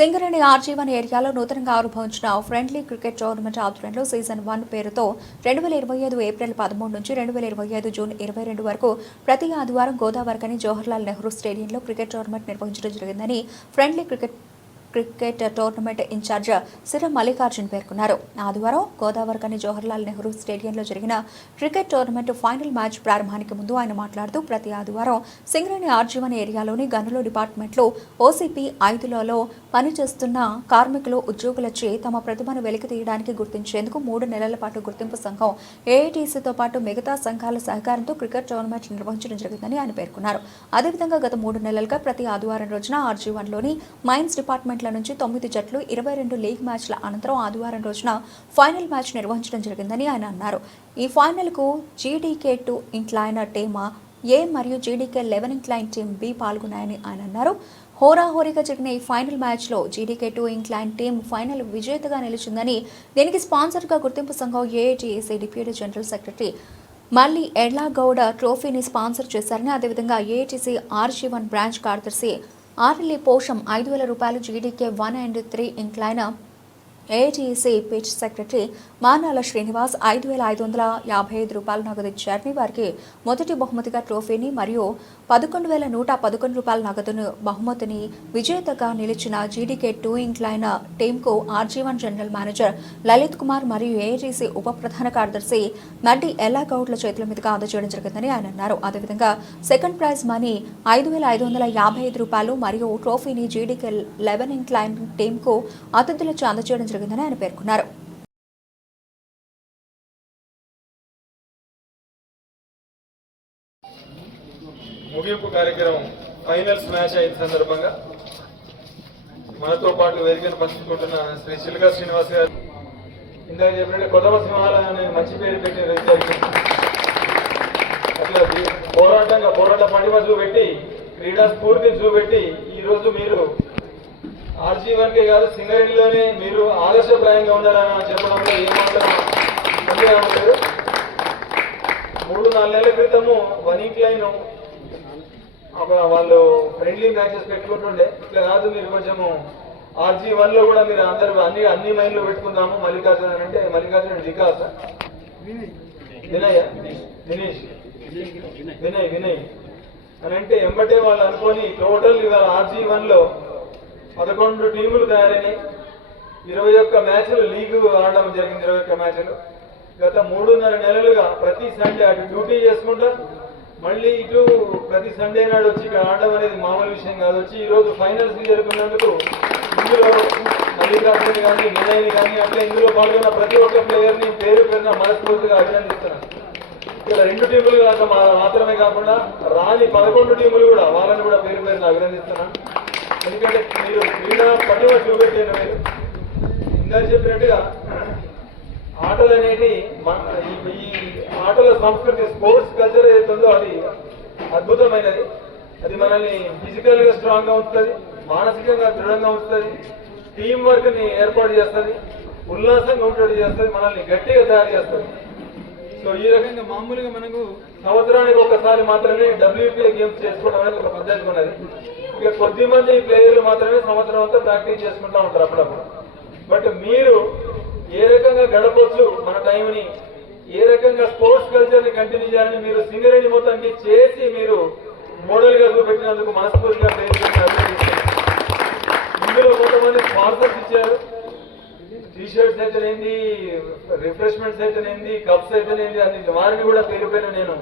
Singareni RG one ఏరియాలో నూతనంగా ఆవిర్భవించిన ఫ్రెండ్లీ క్రికెట్ టోర్నమెంట్ ఆధ్వర్యంలో సీజన్ వన్ పేరుతో రెండు వేల ఇరవై ఐదు ఏప్రిల్ పదమూడు నుంచి రెండు వేల ఇరవై ఐదు జూన్ ఇరవై రెండు వరకు ప్రతి ఆదివారం గోదావరికని జవహర్లాల్ నెహ్రూ స్టేడియంలో క్రికెట్ టోర్నమెంట్ నిర్వహించడం జరిగిందని friendly cricket cricket tournament incharge సిర మల్లికార్జున్ పేర్కొన్నారు. ఆదివారం గోదావరికని జవహర్లాల్ నెహ్రూ స్టేడియంలో జరిగిన క్రికెట్ టోర్నమెంట్ ఫైనల్ మ్యాచ్ ప్రారంభానికి ముందు ఆయన మాట్లాడుతూ ప్రతి ఆదివారం సింగరేణి ఆర్జీవన్ ఏరియాలోని గనుల డిపార్ట్మెంట్లో ఓసీపీ ఐదులలో పనిచేస్తున్న కార్మికులు ఉద్యోగులచే తమ ప్రతిభను వెలికి తీయడానికి గుర్తించేందుకు మూడు నెలల పాటు గుర్తింపు సంఘం ఏఐటీసీతో పాటు మిగతా సంఘాల సహకారంతో క్రికెట్ టోర్నమెంట్ నిర్వహించడం జరిగిందని ఆయన పేర్కొన్నారు. అదేవిధంగా గత మూడు నెలలుగా ప్రతి ఆదివారం రోజున ఆర్జీవన్లోని మైన్స్ డిపార్ట్మెంట్ డిపార్ట్మెంట్ల నుంచి తొమ్మిది జట్లు ఇరవై రెండు లీగ్ మ్యాచ్ల అనంతరం ఆదివారం రోజున ఫైనల్ మ్యాచ్ నిర్వహించడం జరిగిందని ఆయన అన్నారు. ఈ ఫైనల్కు జీడీకే టూ ఇంక్లైన్ టీమా ఏ మరియు GDK eleven incline team B పాల్గొన్నాయని ఆయన అన్నారు. హోరాహోరీగా జరిగిన ఈ ఫైనల్ మ్యాచ్లో GDK two incline team final విజేతగా నిలిచిందని దీనికి స్పాన్సర్గా గుర్తింపు సంఘం ఏఐటీఏసీ డిప్యూటీ జనరల్ సెక్రటరీ మళ్ళీ ఎడ్లాగౌడ ట్రోఫీని స్పాన్సర్ చేశారని అదేవిధంగా ఏఐటీసీ ఆర్జీ వన్ బ్రాంచ్ కార్యదర్శి ఆర్ఎల్ఈ పోషం ఐదు వేల రూపాయలు GDK one and three incline AITC pit secretary Manala Srinivas ఐదు వేల ఐదు వందల యాభై ఐదు రూపాయలు నగదు ఇచ్చారని వారికి మొదటి బహుమతిగా ట్రోఫీని మరియు పదకొండు వేల నూట పదకొండు రూపాయల నగదును బహుమతిని విజేతగా నిలిచిన GDK two incline టీంకు RG one general manager Lalit Kumar మరియు ఏఐటీసీ ఉప ప్రధాన కార్యదర్శి నడ్డి ఎల్లా గౌడ్ల చేతుల మీదుగా అందజేయడం జరిగిందని ఆయన అన్నారు. అదేవిధంగా సెకండ్ ప్రైజ్ మనీ ఐదు వేల ఐదు వందల యాభై ఐదు రూపాయలు మరియు ట్రోఫీని జీడీకే లెవెన్ ఇంక్లైన్ టీంకు అతిథులకు అందజేయడం జరుగుతుందని ఆయన పేర్కొన్నారు. ముగింపు కార్యక్రమం ఫైనల్స్ మ్యాచ్ అయిన సందర్భంగా మనతో పాటు వేదికను పంచుకుంటున్న శ్రీ చిలుక శ్రీనివాస్ గారు. ఇందాక చెప్పినట్టు కొత్త సింహాలయ మంచి పేరు పెట్టిన వ్యక్తి అట్లా పోరాటంగా పోరాట పడిమ చూపెట్టి క్రీడా స్ఫూర్తిని చూపెట్టి ఈ రోజు ఆర్జీ ఆర్జీవన్కే కాదు సింగరేణిలోనే మీరు ఆదర్శప్రాయంగా ఉండాలని చెప్పడంలో ఏమాత్రం సందేహం మూడు నాలుగు నెలల క్రితము వన్ ఇంక్ లైన్ ఒక వాళ్ళు ఫ్రెండ్లీ మ్యాచెస్ పెట్టుకుంటుండే. ఇట్లా కాదు మీరు కొంచెము ఆర్జీ వన్లో కూడా మీరు అందరు అన్ని అన్ని మైండ్లో పెట్టుకుందాము. మల్లికార్జున అంటే మల్లికార్జున వికాస్ వినయ్ దినేష్ వినయ్. వినయ్ అని అంటే ఎంబటే వాళ్ళు అనుకొని టోటల్ ఇవాళ ఆర్జీ వన్లో పదకొండు టీములు తయారైనాయి. ఇరవై ఒక్క మ్యాచ్లు లీగ్ ఆడడం జరిగింది. ఇరవై ఒక్క మ్యాచ్లు. గత మూడున్నర నెలలుగా ప్రతి సండే అటు డ్యూటీ చేసుకుంటా మళ్ళీ ఇటు ప్రతి సండే నాడు వచ్చి ఇక్కడ ఆడడం అనేది మామూలు విషయం కాదు. వచ్చి ఈరోజు ఫైనల్స్ జరుపుకున్నందుకు ఇందులో మల్లికార్జున్ కానీ వినయ్ని కానీ అట్లా ఇందులో పాల్గొన్న ప్రతి ఒక్క ప్లేయర్ని పేరు పేరున మనస్ఫూర్తిగా అభినందిస్తున్నాను. ఇక్కడ రెండు టీములు కాక మాత్రమే కాకుండా రాని పదకొండు టీములు కూడా వాళ్ళని కూడా పేరు పేరున అభినందిస్తున్నాను. ఎందుకంటే మీరు క్రీడా పటిమ చూపెట్టారు మీరు. ఇందాక చెప్పినట్టుగా ఆటలు అనేవి మన- ఈ- ఈ ఆటల సంస్కృతి స్పోర్ట్స్ కల్చర్ ఏదైతే ఉందో అది అద్భుతమైనది. అది మనల్ని ఫిజికల్గా స్ట్రాంగ్గా ఉంచుతుంది మానసికంగా దృఢంగా ఉంచుతుంది టీం వర్క్ని ఏర్పాటు చేస్తుంది ఉల్లాసంగా ఉండేది చేస్తుంది మనల్ని గట్టిగా తయారు చేస్తుంది. సో ఈ రకంగా మామూలుగా మనకు సంవత్సరానికి ఒకసారి మాత్రమే డబ్ల్యూపీఏ గేమ్స్ చేసుకోవడం అనేది ఒక పద్ధతి ఉన్నది. ఇక కొద్ది మంది ప్లేయర్లు మాత్రమే సంవత్సరం అంతా ప్రాక్టీస్ చేసుకుంటూ ఉంటారు అప్పుడప్పుడు. బట్ మీరు ఏ రకంగా గడపచ్చు మన టైంని ఏ రకంగా స్పోర్ట్స్ కల్చర్ని కంటిన్యూ చేయాలని మీరు సింగరేణి మొత్తానికి చేసి మీరు మోడల్గా చూపెట్టినందుకు మనస్ఫూర్తిగా ఇందులో కొంతమంది స్పాన్సర్స్ ఇచ్చారు. టీషర్ట్స్ అయితేనేంది రిఫ్రెష్మెంట్స్ అయితేనేంది కప్స్ అయితేనేంది అన్ని వారిని కూడా పేరు పేరు నేను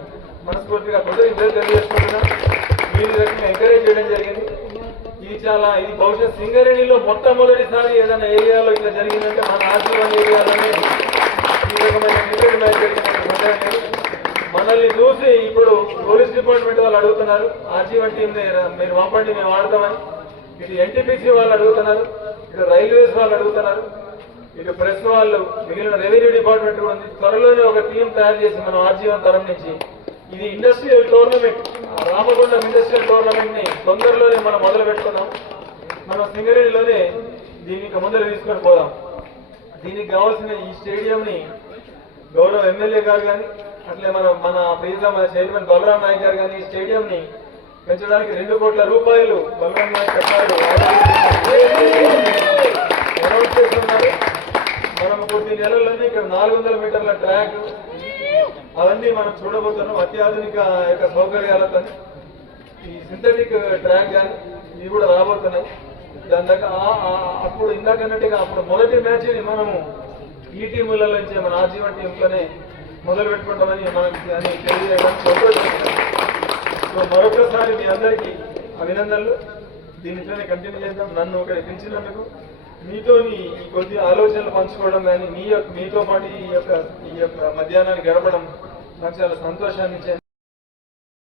మనస్ఫూర్తిగా కృతజ్ఞతలు తెలియజేసుకుంటున్నాను. మీరు ఎంకరేజ్ చేయడం జరిగింది. ఇది చాలా ఇది బహుశా సింగరేణిలో మొట్టమొదటిసారి ఏదైనా ఏరియాలో ఇట్లా జరిగిందంటే మన ఆజీవన్ ఏరియాలోనే ఈ రకమైన క్రికెట్ మ్యాచ్ జరిగినట్టు మనల్ని చూసి ఇప్పుడు పోలీస్ డిపార్ట్మెంట్ వాళ్ళు అడుగుతున్నారు ఆర్జీవన్ టీం మీరు పంపండి మేము ఆడతామని ఇటు ఎన్టీపీసీ వాళ్ళు అడుగుతున్నారు ఇటు రైల్వేస్ వాళ్ళు అడుగుతున్నారు ఇటు ప్రెస్ వాళ్ళు మిగిలిన రెవెన్యూ డిపార్ట్మెంట్ కూడా ఉంది. త్వరలోనే ఒక టీం తయారు చేసి మనం ఆర్జీవన్ తరం నుంచి ఇది ఇండస్ట్రియల్ టోర్నమెంట్ రామగుండం ఇండస్ట్రియల్ టోర్నమెంట్ని తొందరలోనే మనం మొదలు పెట్టుకున్నాం మనం సింగరేణిలోనే దీనికి ముందర తీసుకొని పోదాం. దీనికి కావాల్సిన ఈ స్టేడియం ని గౌరవ ఎమ్మెల్యే గారు కానీ అట్లే మన మన ప్రియతమ చైర్మన్ బలరాం నాయక్ గారు కానీ ఈ స్టేడియం ని పెంచడానికి రెండు కోట్ల రూపాయలు బలరాం నాయక్ చెప్పారు. మనం కొద్ది నెలల్లోనే ఇక్కడ నాలుగు వందల మీటర్ల ట్రాక్ అవన్నీ మనం చూడబోతున్నాం. అత్యాధునిక యొక్క సౌకర్యాలతో ఈ సింథటిక్ ట్రాక్ కానీ ఇవి కూడా రాబోతున్నాయి. దాని దగ్గర ఆ- అప్పుడు ఇందాకన్నట్టుగా అప్పుడు మొదటి మ్యాచ్ని మనము ఈ టీముల నుంచి మన ఆర్జీవన్ టీంతోనే మొదలు పెట్టుకుంటామని మనకి అని తెలియజేయడానికి సో మరొకసారి మీ అందరికీ అభినందనలు. దీనితోనే కంటిన్యూ చేద్దాం. నన్ను ఇక్కడ పిలిచినందుకు మీతో కొద్ది ఆలోచనలు పంచుకోవడం కానీ మీ యొక్క మీతో పాటు ఈ యొక్క ఈ యొక్క మధ్యాహ్నాన్ని గడపడం నాకు చాలా సంతోషాన్ని ఇచ్చే